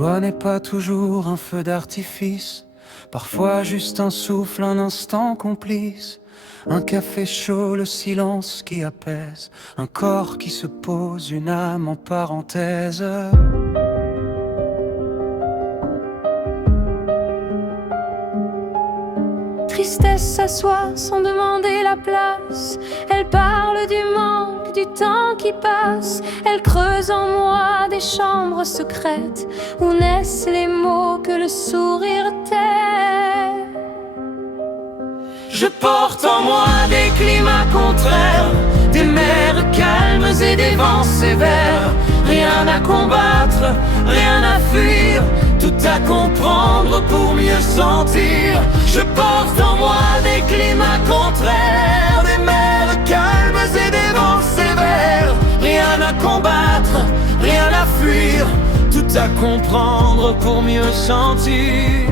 joie n'est pas toujours un feu d'artifice, parfois juste un souffle, un instant complice. Un café chaud, le silence qui apaise, un corps qui se pose, une âme en parenthèse. Tristesse s'assoit sans demander la place. Elle parle du manque, du temps qui passe. Elle creuse en moi des chambres secrètes où naissent les mots que le sourire tait. Je porte en moi des climats contraires, des mers calmes et des vents sévères. Rien à combattre, rien à fuir, tout à comprendre pour mieux sentir. Je porte en moi des climats contraires, des mers calmes et des vents sévères. Rien à combattre, rien à fuir, tout à comprendre pour mieux sentir.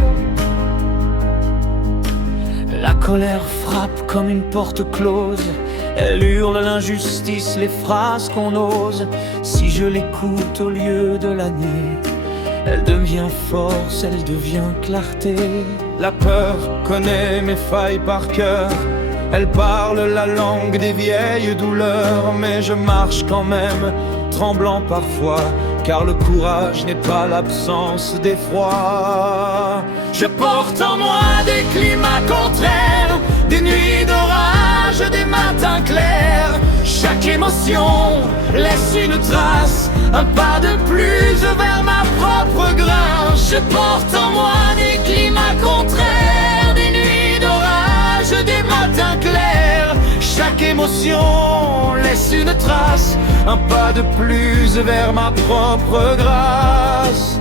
La colère frappe comme une porte close. Elle hurle l'injustice, les phrases qu'on ose. Si je l'écoute au lieu de la nier, elle devient force, elle devient clarté. La peur connaît mes failles par cœur. Elle parle la langue des vieilles douleurs. Mais je marche quand même, tremblant parfois, car le courage n'est pas l'absence d'effroi. Je porte en moi des climats contraires, des nuits d'orage, des matins clairs. Chaque émotion laisse une trace, un pas de plus vers ma propre grâce. Je porte en moi des climats contraires, des nuits d'orage, des matins clairs. Chaque émotion laisse une trace, un pas de plus vers ma propre grâce.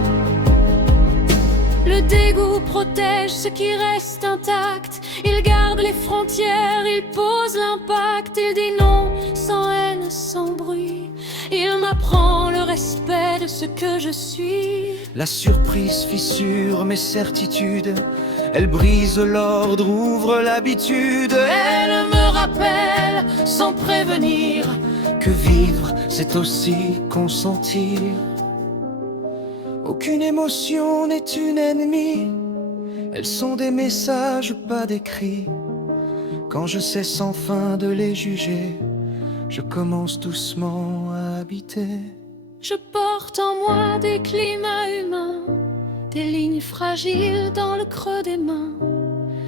Le dégoût protège ce qui reste intact. Il garde les frontières, il pose l'impact. Il dit non, sans haine, sans bruit. Il m'apprend le respect de ce que je suis. La surprise fissure mes certitudes. Elle brise l'ordre, ouvre l'habitude. Elle me rappelle, sans prévenir, que vivre, c'est aussi consentir. Aucune émotion n'est une ennemie. Elles sont des messages, pas des cris. Quand je sais sans fin de les juger, je commence doucement à habiter. Je porte en moi des climats humains, des lignes fragiles dans le creux des mains.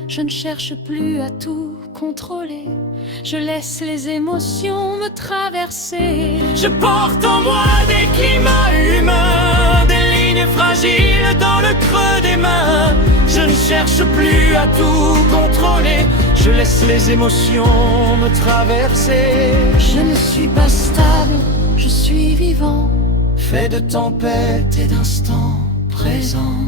Je ne cherche plus à tout contrôler, je laisse les émotions me traverser. Je porte en moi des climats humains, des lignes fragiles dans le creux des mains. Je ne cherche plus à tout contrôler, je laisse les émotions me traverser. Je ne suis pas stable, je suis vivant, fait de tempêtes et d'instants présents.